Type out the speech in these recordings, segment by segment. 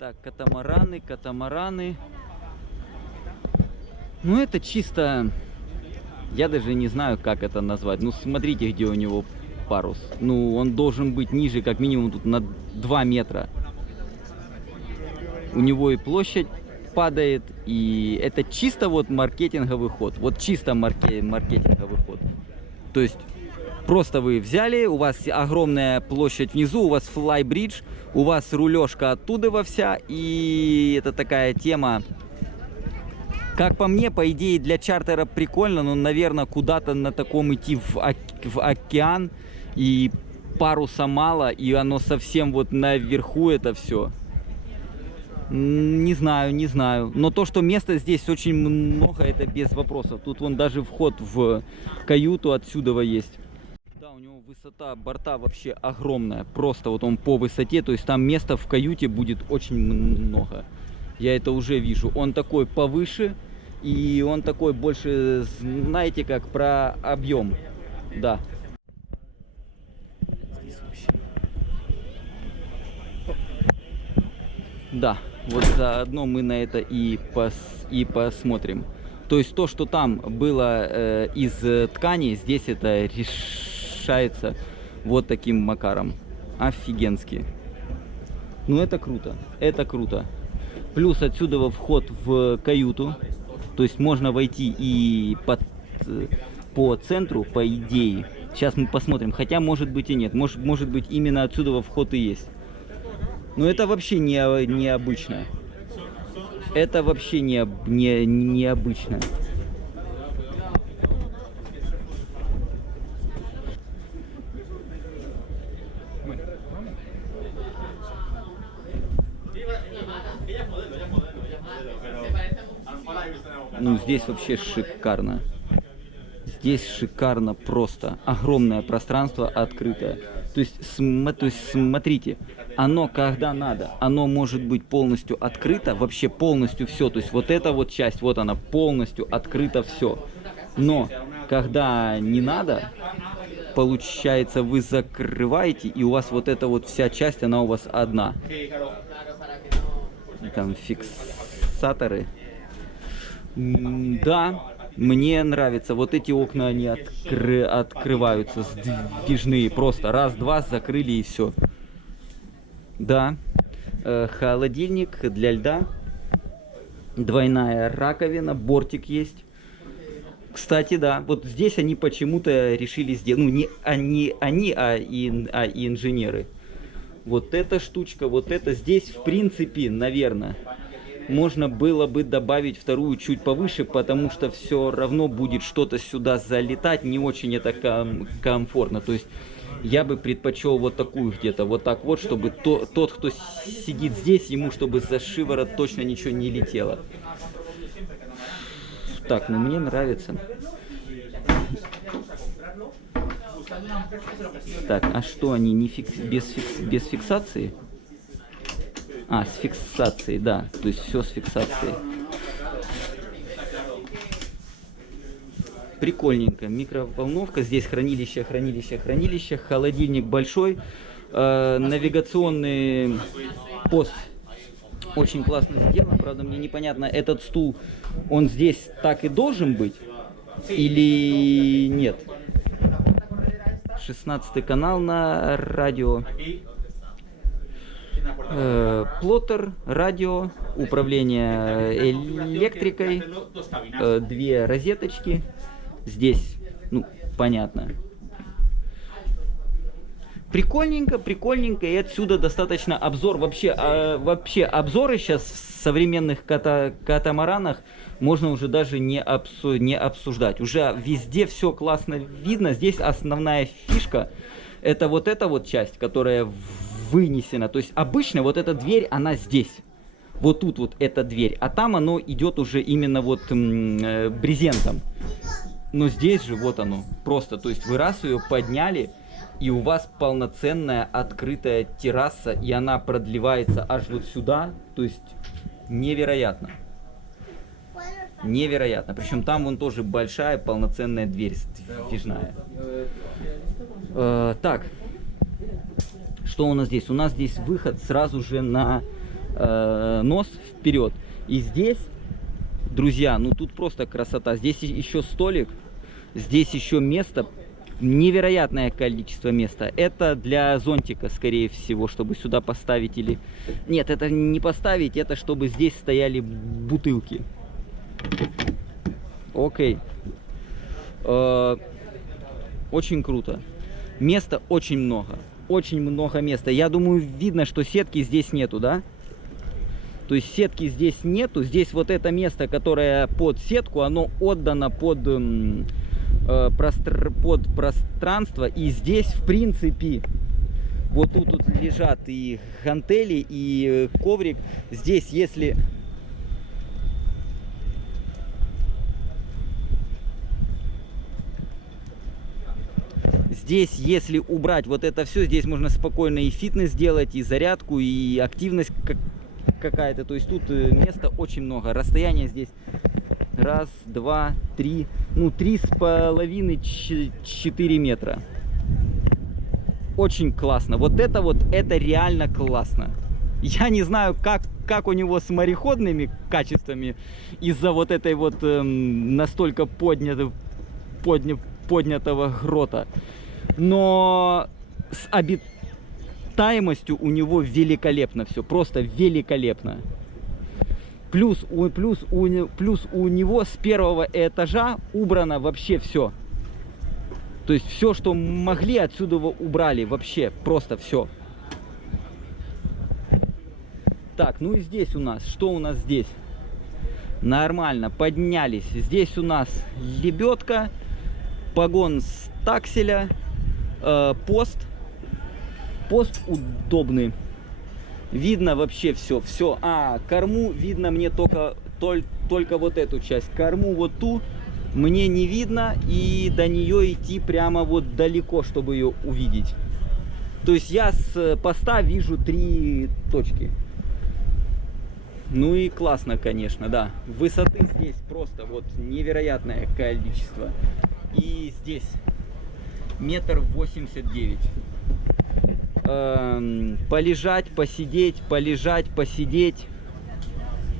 Так, катамараны, катамараны. Ну, это чисто... Я даже не знаю, как это назвать. Ну, смотрите, где у него парус. Ну, он должен быть ниже, как минимум, тут на 2 метра. У него и площадь падает, и это чисто вот маркетинговый ход. Вот чисто маркетинговый ход. То есть, просто вы взяли, у вас огромная площадь внизу, у вас флайбридж, у вас рулежка оттуда во вся, и это такая тема... Как по мне, по идее, для чартера прикольно, но, наверное, куда-то на таком идти в океан, и паруса мало, и оно совсем вот наверху это все. Не знаю, не знаю. Но то, что места здесь очень много, это без вопросов. Тут вон даже вход в каюту отсюда есть. Да, у него высота борта вообще огромная. Просто вот он по высоте, то есть там места в каюте будет очень много. Я это уже вижу. Он такой повыше, и он такой больше, знаете, как про объем. Да. Да, вот заодно мы на это и посмотрим. То есть то, что там было из ткани, здесь это решается вот таким макаром. Офигенски. Ну это круто, это круто. Плюс отсюда вход в каюту. То есть можно войти и по центру, по идее. Сейчас мы посмотрим. Хотя может быть и нет. Может быть именно отсюда вход и есть. Но это вообще необычно. Это вообще необычно. Ну, здесь вообще шикарно. Здесь шикарно просто. Огромное пространство открытое. То есть смотрите, оно когда надо, оно может быть полностью открыто, вообще полностью все. То есть вот эта вот часть, вот она полностью открыта все. Но когда не надо, получается, вы закрываете, и у вас вот эта вот вся часть, она у вас одна. Там фиксаторы. Да, мне нравится. Вот эти окна, они открываются, сдвижные. Просто раз-два закрыли и все. Да. Холодильник для льда. Двойная раковина, бортик есть. Кстати, да, вот здесь они почему-то решили сделать, ну не они, а инженеры. Вот эта штучка, вот это здесь, в принципе, наверное, можно было бы добавить вторую чуть повыше, потому что все равно будет что-то сюда залетать, не очень это комфортно. То есть я бы предпочел вот такую где-то, вот так вот, чтобы тот, кто сидит здесь, ему чтобы за шиворот точно ничего не летело. Так, ну мне нравится. Так, а что они не без фиксации? А, с фиксацией, да. То есть все с фиксацией. Прикольненько. Микроволновка. Здесь хранилище. Холодильник большой. Навигационный пост. Очень классно сделан. Правда, мне непонятно, этот стул, он здесь так и должен быть? Или нет? 16 канал на радио. Плоттер, радио, управление электрикой, 2 розеточки. Здесь, ну, понятно. Прикольненько, прикольненько. И отсюда достаточно обзор. Вообще обзоры сейчас в современных катамаранах можно уже даже не обсуждать. Уже везде все классно видно. Здесь основная фишка — это вот эта вот часть, которая вынесена. То есть обычно вот эта дверь, она здесь. Вот тут вот эта дверь. А там оно идет уже именно вот брезентом. Но здесь же вот оно. Просто, то есть вы раз ее подняли, и у вас полноценная открытая терраса, и она продлевается аж вот сюда. То есть невероятно. Невероятно. Причем там вон тоже большая полноценная дверь сдвижная. Так. Что у нас здесь? У нас здесь выход сразу же на нос вперед. И здесь, друзья, ну тут просто красота. Здесь еще столик, здесь еще место, невероятное количество места. Это для зонтика, скорее всего, чтобы сюда поставить или... Нет, это не поставить, это чтобы здесь стояли бутылки. Окей. Очень круто. Места очень много. Очень много места. Я думаю, видно, что сетки здесь нету, да? То есть сетки здесь нету. Здесь вот это место, которое под сетку, оно отдано под пространство. И здесь, в принципе, вот тут лежат и гантели, и коврик. Здесь, если... Здесь, если убрать вот это все, здесь можно спокойно и фитнес делать, и зарядку, и активность какая-то. То есть тут места очень много. Расстояние здесь 1, 2, 3, ну 3,5-4 метра. Очень классно. Вот, это реально классно. Я не знаю, как у него с мореходными качествами из-за вот этой вот настолько поднятого грота. Но с обитаемостью у него великолепно все, просто великолепно. Плюс у него с первого этажа убрано вообще все. То есть все, что могли, отсюда убрали, вообще просто все. Так, ну и здесь у нас, что у нас здесь? Нормально, поднялись. Здесь у нас лебедка, погон с такселя. Пост удобный, видно вообще все. Корму видно мне только вот эту часть, корму вот ту мне не видно, и до нее идти прямо вот далеко, чтобы ее увидеть. То есть я с поста вижу 3 точки. Ну и классно, конечно, да. Высоты здесь просто вот невероятное количество. И здесь 1,89 м. Полежать, посидеть, посидеть.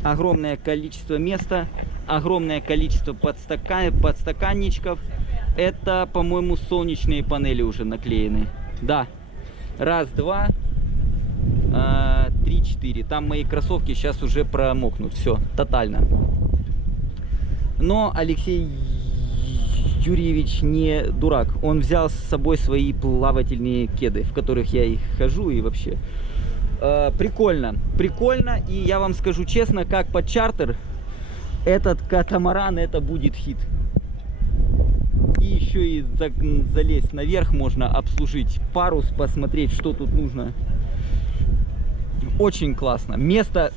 Огромное количество места, огромное количество подстаканничков. Это, по-моему, солнечные панели уже наклеены. Да. 1, 2, 3, 4. Там мои кроссовки сейчас уже промокнут. Все, тотально. Но Алексей Юрьевич не дурак. Он взял с собой свои плавательные кеды, в которых я и хожу, и вообще. Прикольно. Прикольно. И я вам скажу честно, как под чартер, этот катамаран, это будет хит. И еще и залезть наверх можно, обслужить парус, посмотреть, что тут нужно. Очень классно. Место,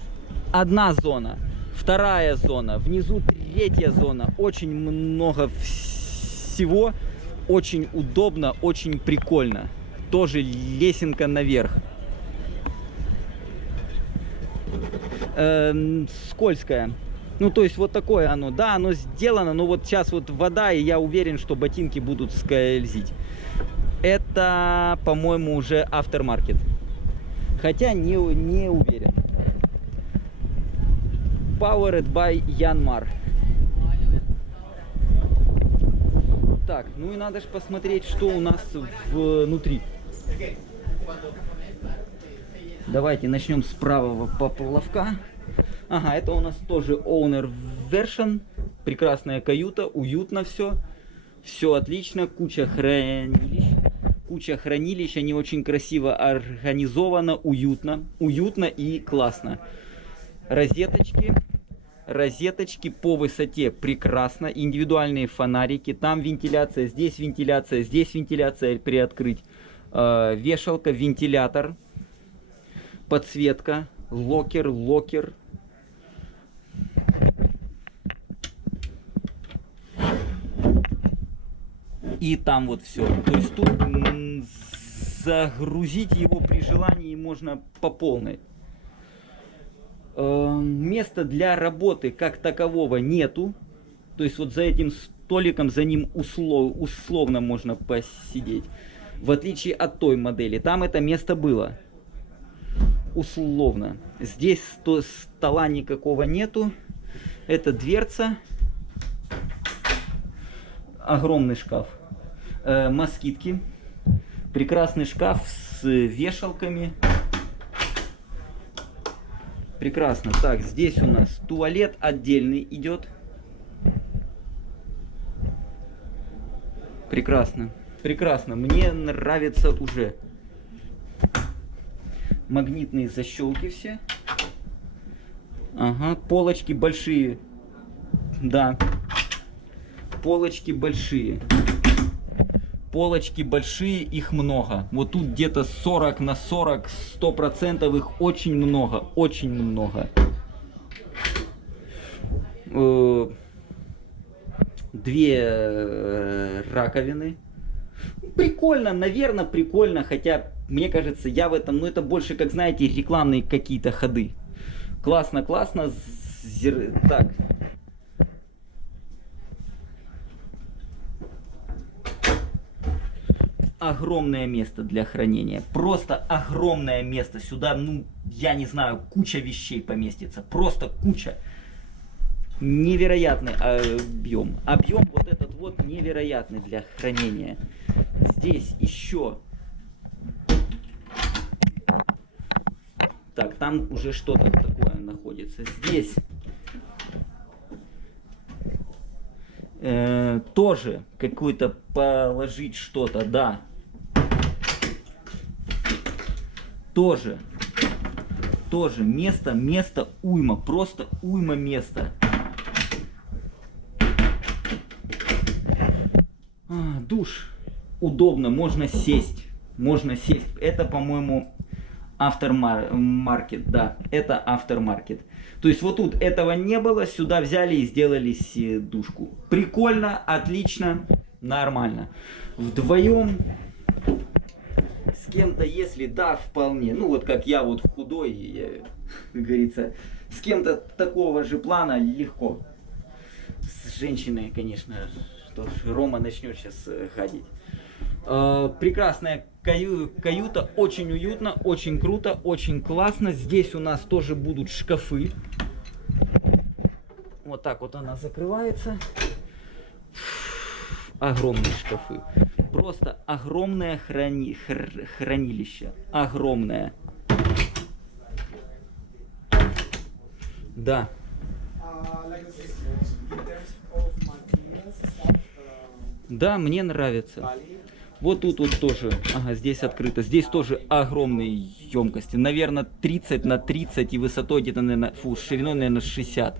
одна зона, вторая зона, внизу 3-я зона. Очень много всего, очень удобно, очень прикольно. Тоже лесенка наверх. Скользкое. Ну, то есть вот такое оно. Да, оно сделано, но вот сейчас вот вода, и я уверен, что ботинки будут скользить. Это, по-моему, уже aftermarket. Хотя не уверен. Powered by Yanmar. Так, ну и надо же посмотреть, что у нас внутри. Давайте начнем с правого поплавка. Ага, это у нас тоже Owner Version. Прекрасная каюта, уютно все. Все отлично, куча хранилищ. Они очень красиво организовано, уютно и классно. Розеточки по высоте прекрасно. Индивидуальные фонарики. Там вентиляция, здесь вентиляция приоткрыть. Вешалка, вентилятор. Подсветка, локер. И там вот все. То есть тут загрузить его при желании можно по полной. Места для работы как такового нету. То есть вот за этим столиком, за ним условно можно посидеть. В отличие от той модели. Там это место было. условно. Здесь стола никакого нету. Это дверца. Огромный шкаф. Москитки. Прекрасный шкаф с вешалками. Прекрасно. Так, здесь у нас туалет отдельный идет. Прекрасно. Прекрасно. Мне нравится уже. Магнитные защелки все. Ага. Полочки большие. Да. Полочки большие. Полочки большие, их много. Вот тут где-то 40 на 40, 100% их очень много. Очень много. Две раковины. Прикольно, наверное, прикольно. Хотя, мне кажется, я в этом, ну это больше, как знаете, рекламные какие-то ходы. Классно, классно. Так. Огромное место для хранения. Просто огромное место. Сюда, ну, я не знаю, куча вещей поместится. Просто куча. Невероятный объем. Объем вот этот вот невероятный для хранения. Здесь еще. Так, там уже что-то такое находится. Здесь тоже какую-то положить что-то, да. Тоже место уйма, просто уйма места. Душ удобно, можно сесть, Это, по-моему, автормаркет, да, это автормаркет. То есть вот тут этого не было, сюда взяли и сделали душку. Прикольно, отлично, нормально. Вдвоем. С кем-то, если да, вполне. Ну вот как я вот худой, я, как говорится, с кем-то такого же плана легко. С женщиной, конечно, что ж, Рома начнет сейчас ходить. Прекрасная каюта, очень уютно, очень круто, очень классно. Здесь у нас тоже будут шкафы. Вот так вот она закрывается. Огромные шкафы. Просто огромное хранилище. Огромное. Да. Да, мне нравится. Вот тут вот тоже. Ага, здесь открыто. Здесь тоже огромные емкости. Наверное, 30 на 30 и высотой где-то, наверное, шириной, наверное, 60.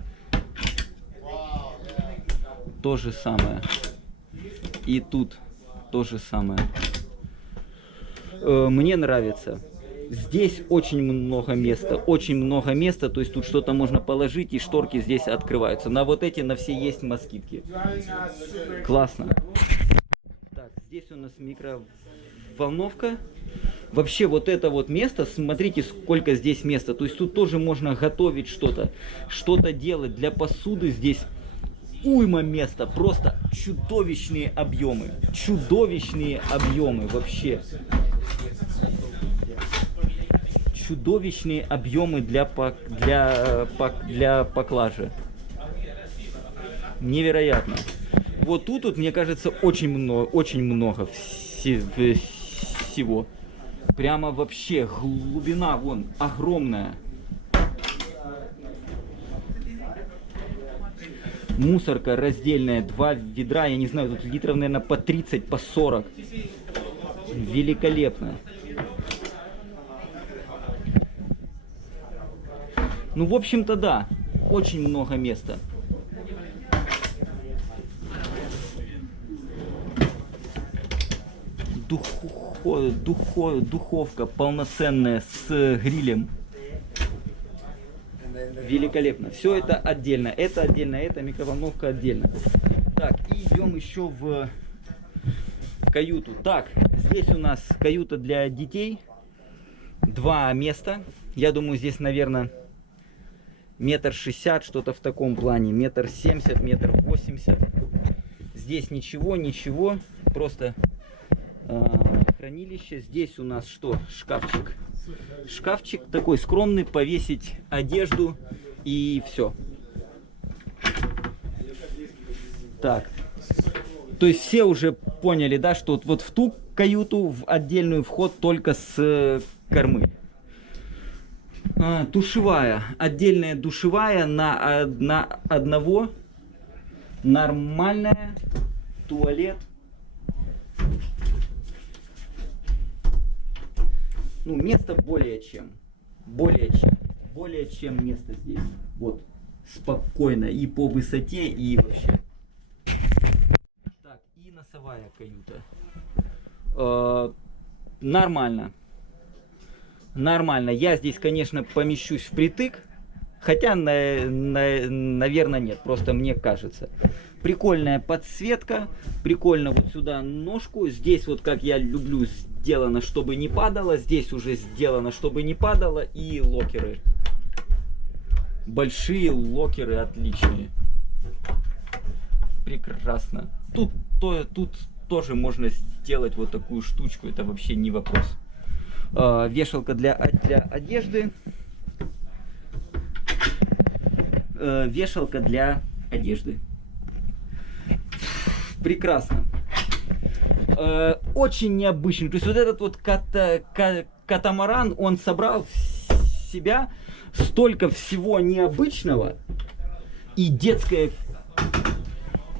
То же самое. И тут то же самое. Мне нравится. Здесь очень много места, то есть тут что-то можно положить, и шторки здесь открываются. На вот эти, на все есть москитки. Классно. Так, здесь у нас микроволновка. Вообще вот это вот место, смотрите, сколько здесь места. То есть тут тоже можно готовить что-то, делать. Для посуды здесь уйма места, просто чудовищные объемы вообще. Чудовищные объемы для поклажи. Невероятно. Вот тут вот, мне кажется, очень много всего. Прямо вообще глубина вон огромная. Мусорка раздельная, 2 ведра, я не знаю, тут литров, наверное, по 30, по 40. Великолепно. Ну, в общем-то, да, очень много места. Духовка полноценная с грилем. Великолепно. Все это отдельно. Это отдельно, это микроволновка отдельно. Так, и идем еще в каюту. Так, здесь у нас каюта для детей. 2 места. Я думаю, здесь, наверное, 1,60 м, что-то в таком плане. 1,70 м, 1,80 м. Здесь ничего. Просто хранилище. Здесь у нас что? Шкафчик. Шкафчик такой скромный, повесить одежду и все. Так. То есть все уже поняли, да, что вот в ту каюту в отдельную вход только с кормы. Душевая. Отдельная душевая на одного. Нормальная. Туалет. Ну, место более чем место здесь. Вот, спокойно и по высоте, и вообще. Так, и носовая каюта. Нормально. Нормально. Я здесь, конечно, помещусь впритык. Хотя, наверное, нет. Просто мне кажется. Прикольная подсветка. Прикольно вот сюда ножку. Здесь вот, как я люблю, сделано, чтобы не падало. Здесь уже сделано, чтобы не падало. И локеры. Большие локеры, отличные. Прекрасно. Тут тоже можно сделать вот такую штучку. Это вообще не вопрос. Вешалка для одежды. Вешалка для одежды. Прекрасно. Очень необычный. То есть вот этот вот катамаран, он собрал в себя столько всего необычного. И детская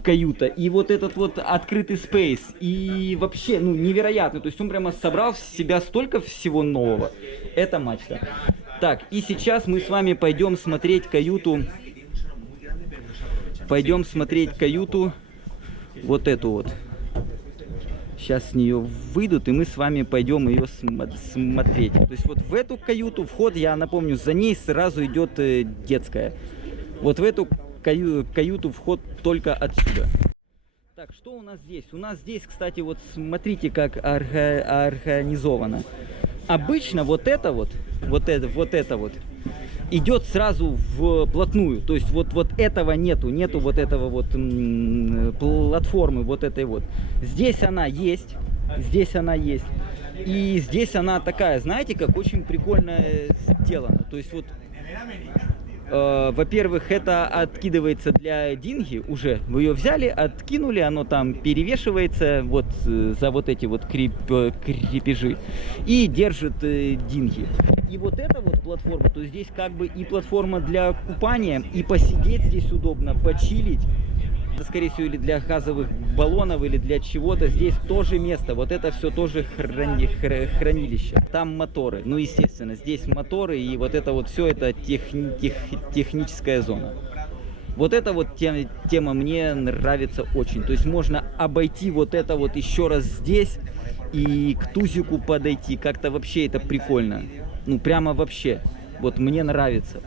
каюта, и вот этот вот открытый спейс, и вообще, ну, невероятно. То есть он прямо собрал в себя столько всего нового. Это мачта. Так, и сейчас мы с вами пойдем смотреть каюту. Пойдем смотреть каюту. Вот эту вот. Сейчас с нее выйдут, и мы с вами пойдем ее смотреть. То есть вот в эту каюту вход, я напомню, за ней сразу идет детская. Вот в эту каюту вход только отсюда. Так, что у нас здесь? У нас здесь, кстати, вот смотрите, как организовано. Обычно вот это вот идет сразу вплотную. То есть вот этого нету вот этого вот платформы вот этой вот. Здесь она есть, и здесь она такая, знаете, как очень прикольно сделана. То есть вот, во-первых, это откидывается для динги уже. Вы ее взяли, откинули, оно там перевешивается вот за вот эти вот крепежи и держит динги. И вот эта вот платформа, то здесь как бы и платформа для купания, и посидеть здесь удобно, почилить. Это, скорее всего, или для газовых баллонов, или для чего-то. Здесь тоже место. Вот это все тоже хранилище. Там моторы. Ну, естественно, здесь моторы. И вот это вот все, это техническая зона. Вот эта вот тема мне нравится очень. То есть можно обойти вот это вот еще раз здесь. И к тузику подойти. Как-то вообще это прикольно. Ну, прямо вообще. Вот мне нравится.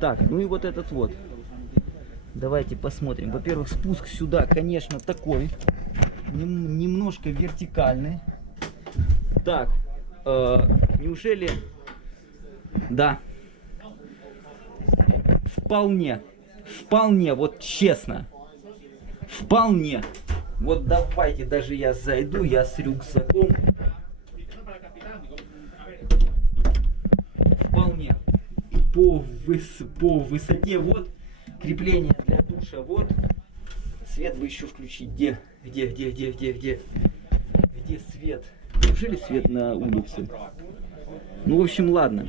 Так, ну и вот этот вот. Давайте посмотрим. Во-первых, спуск сюда, конечно, такой. Немножко вертикальный. Так, неужели... Да. Вполне, вот честно. Вполне. Вот давайте даже я зайду, я с рюкзаком. Вполне. По высоте, вот. Крепление для душа, вот. Свет бы еще включить. Где свет? Неужели свет на улице? Ну, в общем, ладно.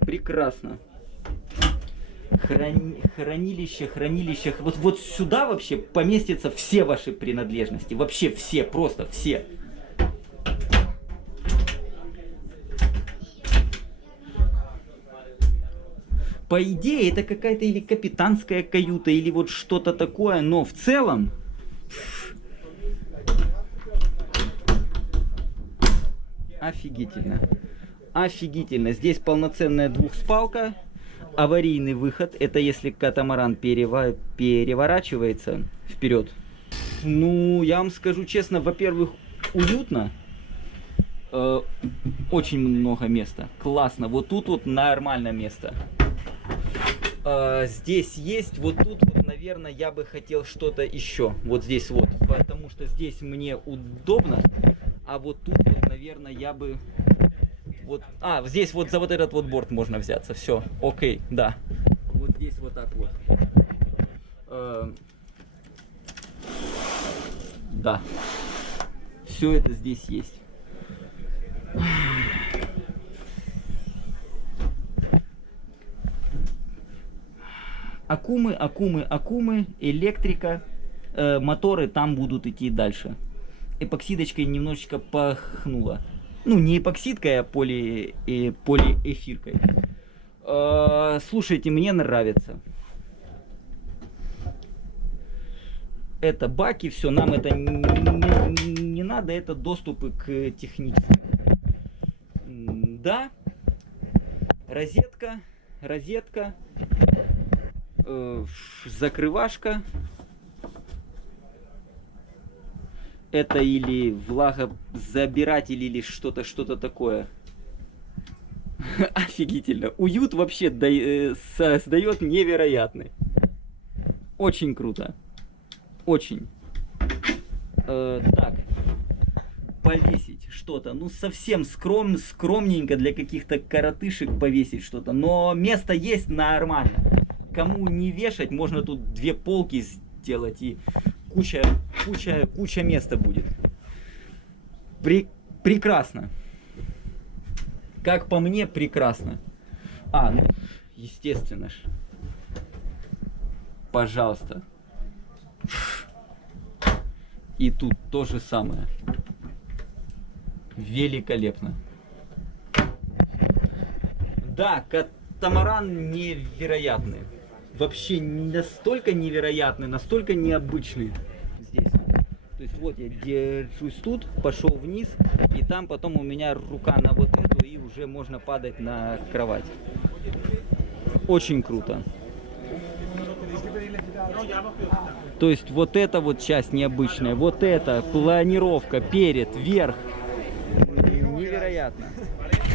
Прекрасно. Хранилище. Вот сюда вообще поместятся все ваши принадлежности. Вообще все, просто все. По идее, это какая-то или капитанская каюта, или вот что-то такое, но в целом... Офигительно. Офигительно. Здесь полноценная двухспалка, аварийный выход. Это если катамаран переворачивается вперед. Ну, я вам скажу честно, во-первых, уютно. Очень много места. Классно. Вот тут вот нормально место. Здесь есть, вот тут вот наверное, я бы хотел что-то еще. Вот здесь вот. Потому что здесь мне удобно. А вот тут, вот, наверное, я бы... Вот, здесь вот за вот этот вот борт можно взяться. Все, окей, да. Вот здесь вот так вот. Да. Все это здесь есть. Аккумы, электрика, моторы там будут идти дальше. Эпоксидочкой немножечко пахнуло. Ну, не эпоксидкой, а полиэфиркой. Слушайте, мне нравится. Это баки, все, нам это не надо, это доступы к техническим. Да, розетка, закрывашка. Это или влагозабиратель, или что-то такое. Офигительно. Уют вообще создает невероятный. Очень круто. Очень. Так. Повесить что-то. Ну, совсем скромненько для каких-то коротышек повесить что-то. Но место есть нормально. Кому не вешать, можно тут 2 полки сделать, и куча места будет. Прекрасно. Как по мне, прекрасно. Ну, естественно ж. Пожалуйста. И тут то же самое. Великолепно. Да, катамаран невероятный. Вообще настолько невероятный, настолько необычный. Здесь. То есть вот я держусь тут, пошел вниз, и там потом у меня рука на вот эту, и уже можно падать на кровать. Очень круто. То есть вот эта вот часть необычная, вот эта планировка, перед, вверх. Невероятно.